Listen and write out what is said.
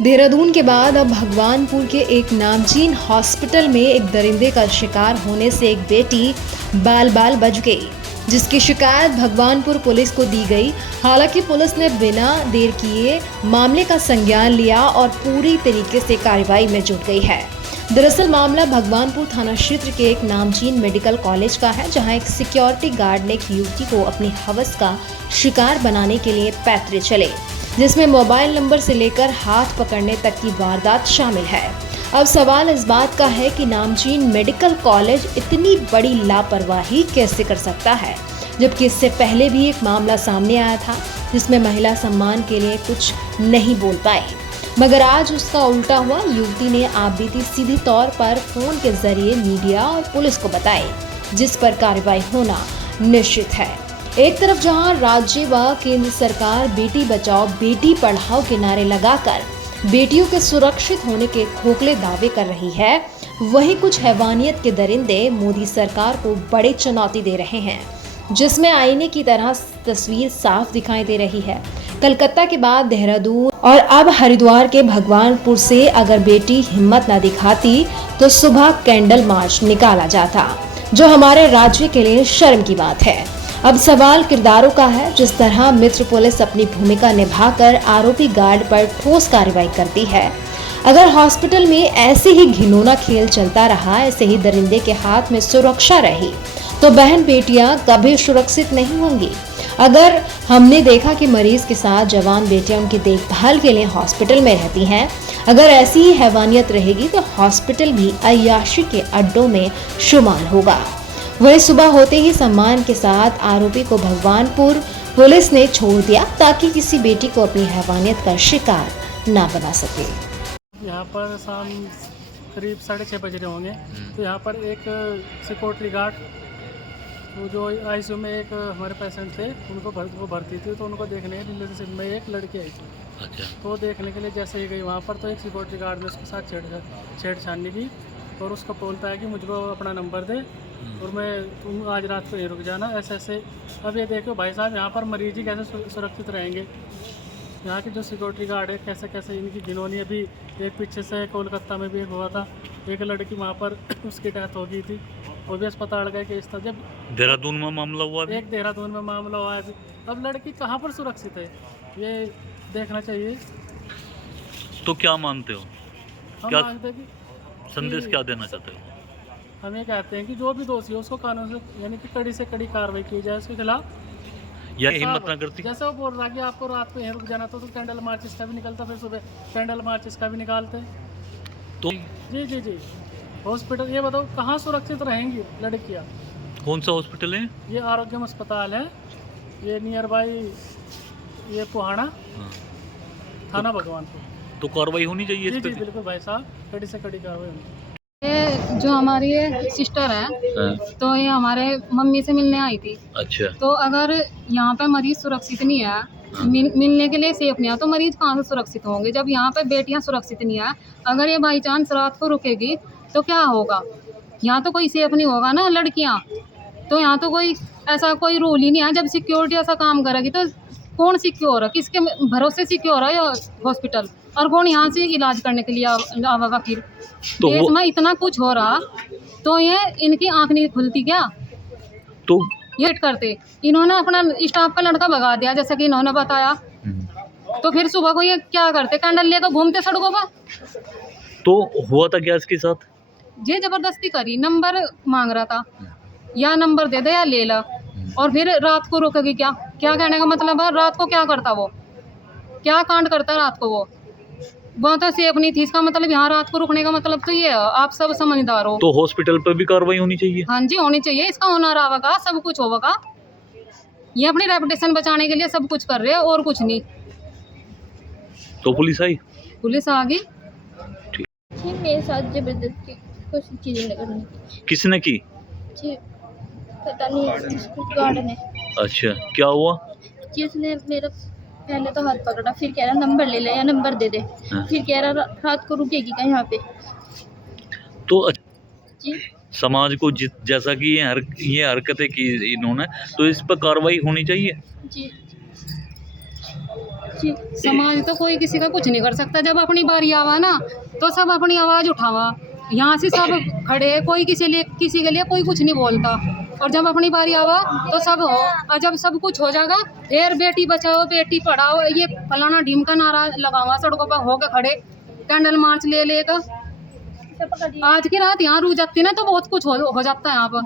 देहरादून के बाद अब भगवानपुर के एक नामचीन हॉस्पिटल में एक दरिंदे का शिकार होने से एक बेटी बाल बाल बच गई, जिसकी शिकायत भगवानपुर पुलिस को दी गई। हालांकि पुलिस ने बिना देर किए मामले का संज्ञान लिया और पूरी तरीके से कार्रवाई में जुट गई है। दरअसल मामला भगवानपुर थाना क्षेत्र के एक नामचीन मेडिकल कॉलेज का है, जहां एक सिक्योरिटी गार्ड ने एक युवती को अपनी हवस का शिकार बनाने के लिए पैतरे चले, जिसमें मोबाइल नंबर से लेकर हाथ पकड़ने तक की वारदात शामिल है। अब सवाल इस बात का है कि नामचीन मेडिकल कॉलेज इतनी बड़ी लापरवाही कैसे कर सकता है, जबकि इससे पहले भी एक मामला सामने आया था जिसमें महिला सम्मान के लिए कुछ नहीं बोल पाई, मगर आज उसका उल्टा हुआ। युवती ने आपबीती सीधी तौर पर फोन के जरिए मीडिया और पुलिस को बताई, जिस पर कार्रवाई होना निश्चित है। एक तरफ जहां राज्य व केंद्र सरकार बेटी बचाओ बेटी पढ़ाओ के नारे लगाकर बेटियों के सुरक्षित होने के खोखले दावे कर रही है, वहीं कुछ हैवानियत के दरिंदे मोदी सरकार को बड़ी चुनौती दे रहे हैं, जिसमें आईने की तरह तस्वीर साफ दिखाई दे रही है। कलकत्ता के बाद देहरादून और अब हरिद्वार के भगवानपुर से अगर बेटी हिम्मत न दिखाती तो सुबह कैंडल मार्च निकाला जाता, जो हमारे राज्य के लिए शर्म की बात है। अब सवाल किरदारों का है। जिस तरह मित्र पुलिस अपनी भूमिका निभाकर आरोपी गार्ड पर ठोस कार्रवाई करती है, अगर हॉस्पिटल में ऐसे ही घिनौना खेल चलता रहा, ऐसे ही दरिंदे के हाथ में सुरक्षा रही, तो बहन बेटियां कभी सुरक्षित नहीं होंगी। अगर हमने देखा कि मरीज के साथ जवान बेटियां उनकी देखभाल के लिए हॉस्पिटल में रहती हैं, अगर ऐसी ही हैवानियत रहेगी तो हॉस्पिटल भी अय्याशी के अड्डों में शुमार होगा। वही सुबह होते ही सम्मान के साथ आरोपी को भगवानपुर पुलिस ने छोड़ दिया, ताकि किसी बेटी को अपनी हैवानियत का शिकार ना बना सके। यहाँ पर शाम करीब 6:30 बज रहे होंगे, तो यहाँ पर एक सिक्योरिटी गार्ड, वो जो आईसीयू में एक हमारे पेशेंट थे, उनको भर्ती थी, तो उनको देखने रिलेशनशिप में एक लड़की आई थी। अच्छा। तो देखने के लिए जैसे ही गई वहाँ पर, तो एक सिक्योरिटी गार्ड ने उसके साथ छेड़छानी की और उसको बोलता है कि मुझको अपना नंबर दे और तुम आज रात को यहीं रुक जाना, ऐसे। अब ये देखो भाई साहब, यहाँ पर मरीज ही कैसे सुरक्षित रहेंगे। यहाँ के जो सिक्योरिटी गार्ड है कैसे इनकी घिनौनी। अभी एक पीछे से कोलकाता में भी एक हुआ था, एक लड़की वहाँ पर उसकी डेथ हो गई थी, वो भी अस्पताल गए केस था। जब देहरादून में मामला हुआ, एक देहरादून में मामला हुआ है, अब लड़की कहाँ पर सुरक्षित है, ये देखना चाहिए। तो क्या मानते हो, हम क्या मानते कि संदेश क्या देना चाहते हो? हम ये कहते हैं कि जो भी दोषी है उसको कानून से यानी कि कड़ी से कड़ी कार्रवाई की जाए उसके खिलाफ। या हिम्मत ना करती, जैसे वो बोल रहा कि आपको रात को यहीं रुक जाना, तो कैंडल मार्च इसका भी निकलता, फिर सुबह कैंडल मार्च इसका भी निकालते। तो जी हॉस्पिटल, ये बताओ कहाँ सुरक्षित रहेंगी लड़कियाँ? कौन सा हॉस्पिटल है? ये आरोग्यम अस्पताल है, ये नियर बाई ये पुहाना थाना भगवानपुर। तो कार्रवाई होनी चाहिए जी बिल्कुल भाई साहब, कड़ी से कड़ी कार्रवाई होनी चाहिए। ये जो हमारी ये सिस्टर है, तो ये हमारे मम्मी से मिलने आई थी। अच्छा। तो अगर यहाँ पे मरीज सुरक्षित नहीं है, मिलने के लिए सेफ नहीं है, तो मरीज कहाँ से सुरक्षित होंगे जब यहाँ पे बेटियाँ सुरक्षित नहीं है। अगर ये बाई चांस रात को रुकेगी तो क्या होगा? यहाँ तो कोई सेफ नहीं होगा ना लड़कियाँ। तो यहाँ तो कोई ऐसा कोई रूल ही नहीं है। जब सिक्योरिटी ऐसा काम करेगी तो कौन सिक्योर है, किसके भरोसे सिक्योर है हॉस्पिटल, और कौन यहाँ से इलाज करने के लिए आवेगा? फिर तो देश में इतना कुछ हो रहा, तो ये इनकी आंख नहीं खुलती क्या? तो ये करते इन्होंने अपना स्टाफ का लड़का भगा दिया, जैसा कि इन्होंने बताया। तो फिर सुबह को ये क्या करते? कैंडल लेकर घूमते सड़कों पर। तो हुआ था क्या इसके साथ? ये जबरदस्ती करी, नंबर मांग रहा था, या नंबर दे दे या ले ला, और फिर रात को रोकेगी क्या? क्या कहने का मतलब है? रात को क्या करता वो, क्या कांड करता रात को? वो तो सेफ नहीं थी, इसका मतलब यहाँ रात को रुकने का मतलब तो ये है। आप सब समझदार हो। तो हॉस्पिटल पर भी कार्रवाई होनी चाहिए। हाँ जी, होनी चाहिए। इसका होना होगा, सब कुछ होगा। ये अपनी रेपुटेशन बचाने के लिए सब कुछ कर रहे हैं और कुछ नहीं। तो पुलिस आई? पुलिस आ गई। मेरे साथ जबरदस्ती कुछ चीजें करनी। किसने की? जी पता नहीं, गार्ड ने। अच्छा, क्या हुआ? जी उसने मेरा पहले तो हाथ पकड़ा, फिर कह रहा नंबर ले ले या नंबर दे दे। फिर कह रहा रात को रुकेगी क्या यहाँ पे? तो जी समाज को जैसा कि ये हरकतें की इन्होंने, तो इस पर कार्रवाई होनी चाहिए। जी जी समाज तो कोई किसी का कुछ नहीं कर सकता। जब अपनी बारी आवा ना तो सब अपनी आवाज़ उठावा। यहाँ से सब खड़े, कोई किसी के लिए कोई कुछ नहीं बोलता। और जब अपनी बारी आवा तो सब हो, और जब सब कुछ हो जाएगा फिर बेटी बचाओ बेटी पढ़ाओ ये फलाना ढीम का नारा लगावा, सड़कों पर होके खड़े कैंडल मार्च ले लेगा। आज की रात यहाँ रुक जाती ना तो बहुत कुछ हो जाता है यहाँ पर।